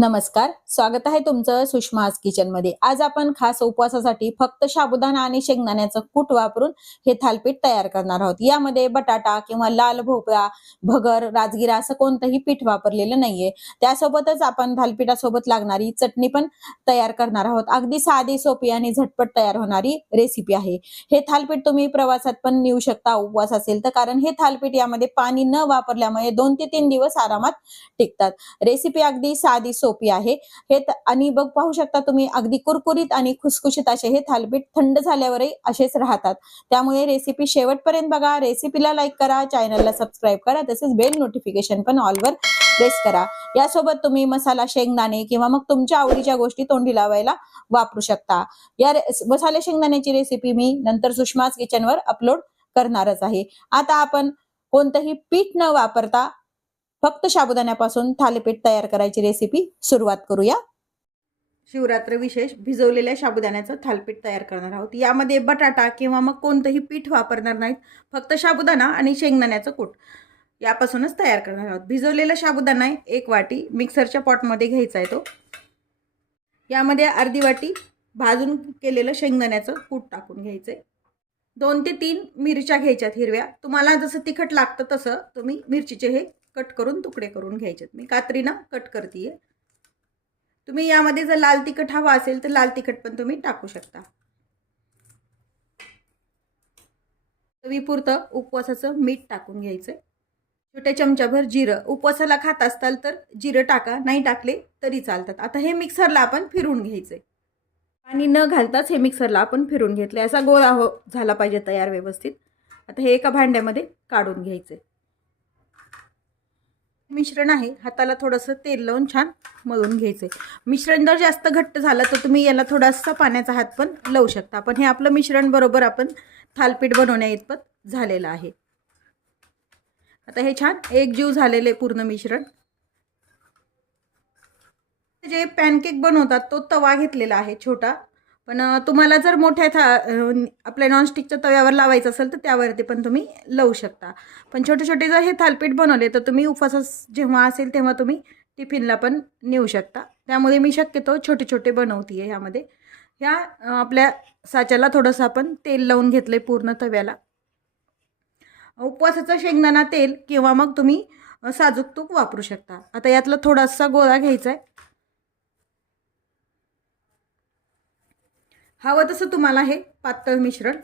नमस्कार स्वागत आहे तुमचं सुषमा किचनमध्ये. आज आपण खास उपवासासाठी फक्त साबुदाणा आणि शेंगदाण्याचं कूट वापरून हे थालपीठ तयार करणार आहोत. यामध्ये बटाटा किंवा लाल भोपळा भगर राजगिरा असं कोणतंही पीठ वापरलेलं नाहीये. त्यासोबतच आपण थालपीठासोबत लागणारी चटणी पण तयार करणार आहोत. अगदी साधी सोपी आणि झटपट तयार होणारी रेसिपी आहे. हे थालपीठ तुम्ही प्रवासात पण नेऊ शकता उपवास असेल तर कारण हे थालपीठ यामध्ये पाणी न वापरल्यामुळे दोन ते तीन दिवस आरामात टिकतात. रेसिपी अगदी साधी सोपी आहे. हे आणि बघ पाहू शकता तुम्ही अगदी कुरकुरीत आणि खुसखुशीत असे हे थालपीठ थंड झाल्यावरही असेच राहतात. त्यामुळे रेसिपी शेवटपर्यंत बघा. रेसिपीला लाईक करा चॅनलला सबस्क्राईब करा. तसेच बेल नोटिफिकेशन पण ऑलवर प्रेस करा. यासोबत तुम्ही मसाला शेंगदाणे किंवा मग तुमच्या आवडीच्या गोष्टी तोंडी लावायला वापरू शकता. या मसाले मसाला शेंगदाण्याची रेसिपी मी नंतर सुषमाज किचनवर अपलोड करणारच आहे. आता आपण कोणतंही पीठ न वापरता फक्त साबुदाण्यापासून थालीपीठ तयार करायची रेसिपी सुरुवात करूया. शिवरात्र विशेष भिजवलेल्या साबुदाण्याचं थालपीठ तयार करणार आहोत. यामध्ये बटाटा किंवा मग कोणतंही पीठ वापरणार नाहीत. फक्त साबुदाणा आणि शेंगदाण्याचं कूट यापासूनच तयार करणार आहोत. भिजवलेला साबुदाणा आहे एक वाटी मिक्सरच्या पॉटमध्ये घ्यायचा आहे तो. यामध्ये अर्धी वाटी भाजून केलेलं शेंगदाण्याचं कूट टाकून घ्यायचं आहे दोन ते तीन मिरच्या घ्यायच्यात हिरव्या. तुम्हाला जसं तिखट लागतं तसं तुम्ही मिरचीचे हे कट करून तुकडे करून घ्यायचेत मी कात्रीनं कट करते तुम्ही यामध्ये जर लाल तिखट हवा असेल तर लाल तिखट पण तुम्ही टाकू शकता. चवीपुरतं उपवासाचं मीठ टाकून घ्यायचं छोट्या चमच्याभर जिरं. उपवासाला खात असताल तर जिरं टाका. नाही टाकले तरी चालतात. आता हे मिक्सरला आपण फिरून घ्यायचंय. पाणी न घालताच हे मिक्सरला आपण फिरून घेतले असा गोळा हो झाला पाहिजे तयार व्यवस्थित. आता हे एका भांड्यामध्ये काढून घ्यायचे मिश्रण आहे हाताला थोडंसं तेल लावून छान मळून घ्यायचं मिश्रण जर जास्त घट्ट झालं तर तुम्ही याला थोडासा पाण्याचा हात पण लावू शकता. पण हे आपलं मिश्रण बरोबर आपण थालपीठ बनवण्या इतपत झालेलं आहे. आता हे छान एकजीव झालेले पूर्ण मिश्रण. जे पॅनकेक बनवतात तो तवा घेतलेला आहे छोटा. पण तुम्हाला जर मोठ्या था आपल्या नॉनस्टिकच्या तव्यावर लावायचं असेल तर त्यावरती पण तुम्ही लावू शकता. पण छोटे छोटे जर हे थालपीठ बनवले तर तुम्ही उपवासास जेव्हा असेल तेव्हा तुम्ही टिफिनला पण नेऊ शकता. त्यामुळे मी शक्यतो छोटे छोटे बनवते आहे ह्यामध्ये ह्या आपल्या साच्याला थोडंसं आपण तेल लावून घेतलं आहे पूर्ण तव्याला. उपवासाचं शेंगदाणा तेल किंवा मग तुम्ही साजूक तूप वापरू शकता. आता यातला थोडासा गोळा घ्यायचा आहे हवं तसं तुम्हाला हे पातळ मिश्रण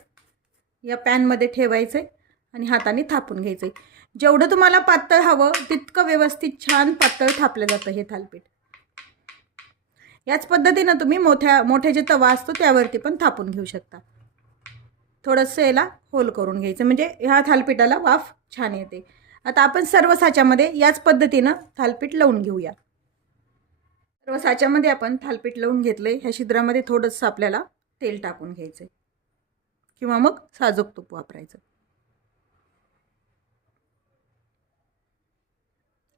या पॅनमध्ये ठेवायचं आहे आणि हाताने थापून घ्यायचं आहे जेवढं तुम्हाला पातळ हवं तितकं व्यवस्थित छान पातळ थापलं जातं हे थालपीठ. याच पद्धतीनं तुम्ही मोठ्या मोठे जे तवा असतो त्यावरती पण थापून घेऊ शकता. थोडंसं याला होल करून घ्यायचं म्हणजे ह्या थालपीठाला वाफ छान येते. आता आपण सर्व साच्यामध्ये याच पद्धतीनं थालपीठ लावून घेऊया. सर्व साच्यामध्ये आपण थालपीठ लावून घेतलं ह्या छिद्रामध्ये थोडंसं आपल्याला तेल टाकून घ्यायचं किंवा मग साजूक तूप वापरायचं.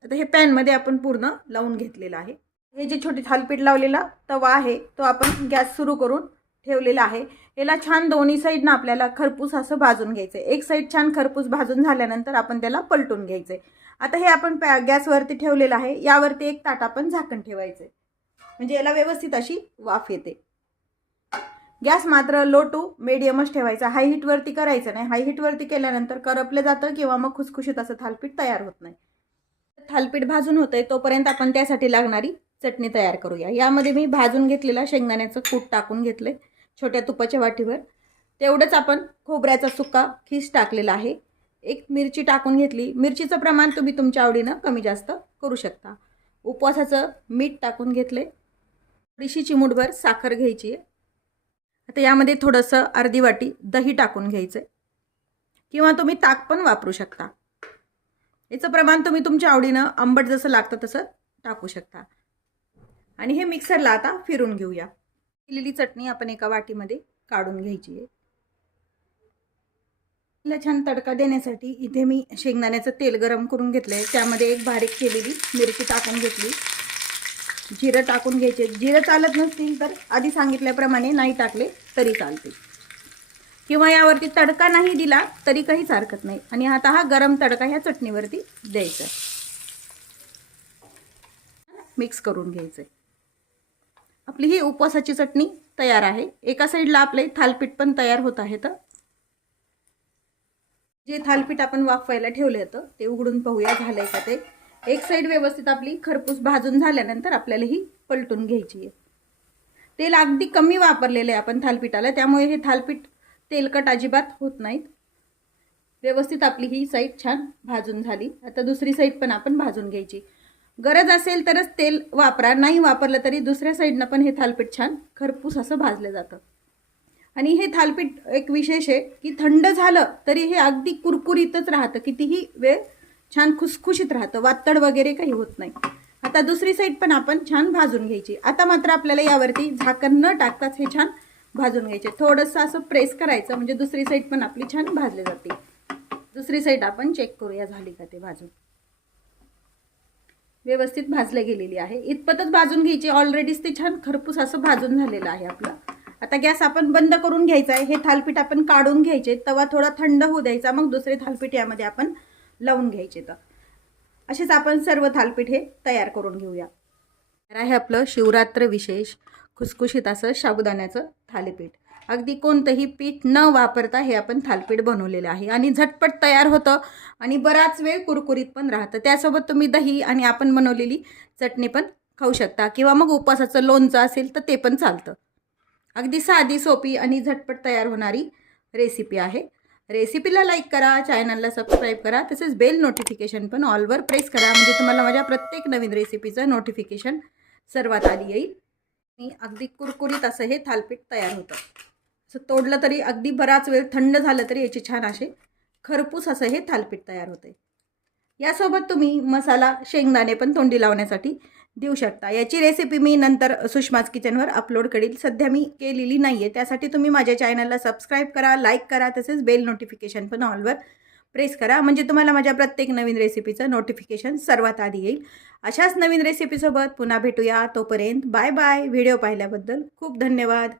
आता हे पॅनमध्ये आपण पूर्ण लावून घेतलेलं आहे. हे जे छोटे थालपीठ लावलेला तवा आहे तो आपण गॅस सुरू करून ठेवलेला आहे. याला छान दोन्ही साईडनं आपल्याला खरपूस असं भाजून घ्यायचं एक साईड छान खरपूस भाजून झाल्यानंतर आपण त्याला पलटून घ्यायचं आता हे आपण पॅ गॅसवरती ठेवलेलं आहे. यावरती एक ताट आपण झाकण ठेवायचं म्हणजे याला व्यवस्थित अशी वाफ येते. गॅस मात्र लो टू मिडियमच ठेवायचा. हाय हीटवरती करायचं नाही. हाय हीटवरती केल्यानंतर करपलं जातं किंवा मग खुसखुशीत असं थालपीठ तयार होत नाही. थालपीठ भाजून होतंय तोपर्यंत आपण त्यासाठी लागणारी चटणी तयार करूया. यामध्ये मी भाजून घेतलेला शेंगदाण्याचं कूट टाकून घेतले छोट्या तुपाच्या वाटीवर. तेवढंच आपण खोबऱ्याचा सुका खीस टाकलेला आहे. एक मिरची टाकून घेतली. मिरचीचं प्रमाण तुम्ही तुमच्या आवडीनं कमी जास्त करू शकता. उपवासाचं मीठ टाकून घेतले थोडीशी चिमूटभर साखर घ्यायची आहे. आता यामध्ये थोडंसं अर्धी वाटी दही टाकून घ्यायचं किंवा तुम्ही ताक पण वापरू शकता. याचं प्रमाण तुम्ही तुमच्या आवडीनं आंबट जसं लागतं तसं टाकू शकता. आणि हे मिक्सरला आता फिरून घेऊया. केलेली चटणी आपण एका वाटीमध्ये काढून घ्यायची आहे. तिला छान तडका देण्यासाठी इथे मी शेंगदाण्याचं तेल गरम करून घेतलं आहे त्यामध्ये एक बारीक केलेली मिरची टाकून घेतली. जिरं टाकून घ्यायचे. जिरं चालत नसतील तर आधी सांगितल्याप्रमाणे नाही टाकले तरी चालते किंवा यावरती तडका नाही दिला तरी काहीच हरकत नाही. आणि आता हा गरम तडका ह्या चटणीवरती द्यायचा. मिक्स करून घ्यायचं आपली ही उपवासाची चटणी तयार आहे. एका साईडला आपले थालपीठ पण तयार होत आहे तर. जे थालपीठ आपण वाफवायला ठेवलं होतं ते उघडून पाहूया झालंय का ते. एक साईड व्यवस्थित आपली खरपूस भाजून झाल्यानंतर आपल्याला ही पलटून घ्यायची आहे. तेल अगदी कमी वापरलेलं आहे आपण थालपीठाला त्यामुळे हे थालपीठ तेलकट अजिबात होत नाहीत. व्यवस्थित आपली ही साईड छान भाजून झाली. आता दुसरी साईड पण आपण भाजून घ्यायची. गरज असेल तरच तेल वापरा नाही वापरलं तरी दुसऱ्या साईडनं पण हे थालपीठ छान खरपूस असं भाजलं जातं. आणि हे थालपीठ एक विशेष आहे की थंड झालं तरी हे अगदी कुरकुरीतच राहतं. कितीही वेळ छान खुसखुशीत राहतं वातड वगैरे काही होत नाही. आता दुसरी साईड पण आपण छान भाजून घ्यायची. आता मात्र आपल्याला यावरती झाकण न टाकताच हे छान भाजून घ्यायचे. थोडंसं असं प्रेस करायचं म्हणजे दुसरी साईड पण आपली छान भाजली जाते. दुसरी साईड आपण चेक करूया झाली का ते भाजून. व्यवस्थित भाजले गेलेली आहे. इतपतच भाजून घ्यायची. ऑलरेडीच ते छान खरपूस असं भाजून झालेलं आहे आपलं. आता गॅस आपण बंद करून घ्यायचा आहे. हे थालपीठ आपण काढून घ्यायचे. तवा थोडा थंड होऊ द्यायचा. मग दुसरे थालपीठ यामध्ये आपण लावून घ्यायचे तर. असेच आपण सर्व थालपीठ हे तयार करून घेऊया. तर आहे आपलं शिवरात्र विशेष खुसखुशीत असं साबुदाण्याचं थालीपीठ. अगदी कोणतंही पीठ न वापरता हे आपण थालपीठ बनवलेलं आहे. आणि झटपट तयार होतं आणि बराच वेळ कुरकुरीत पण राहतं. त्यासोबत तुम्ही दही आणि आपण बनवलेली चटणी पण खाऊ शकता. किंवा मग उपवासाचं लोणचं असेल तर ते पण चालतं. अगदी साधी सोपी आणि झटपट तयार होणारी रेसिपी आहे. रेसिपीला लाईक करा चॅनलला सबस्क्राईब करा. तसेच बेल नोटिफिकेशन पण ऑलवर प्रेस करा. म्हणजे तुम्हाला माझ्या प्रत्येक नवीन रेसिपीचं नोटिफिकेशन सर्वात आली येईल. आणि अगदी कुरकुरीत असं हे थालपीठ तयार होतं. असं तोडलं तरी अगदी बराच वेळ थंड झालं तरी याचे छान असे खरपूस असं हे थालपीठ तयार होते यासोबत तुम्ही मसाला शेंगदाणे पण तोंडी लावण्यासाठी देऊ शकता. याची रेसिपी मी नंतर सुषमाज किचनवर अपलोड करील. सध्या मी केलेली नाही आहे त्यासाठी तुम्ही माझ्या चॅनलला सबस्क्राईब करा लाईक करा तसेच बेल नोटिफिकेशन पण ऑलवर प्रेस करा. म्हणजे तुम्हाला माझ्या प्रत्येक नवीन रेसिपीचं नोटिफिकेशन सर्वात आधी येईल. अशाच नवीन रेसिपीसोबत पुन्हा भेटूया. तोपर्यंत बाय बाय व्हिडिओ पाहिल्याबद्दल खूप धन्यवाद.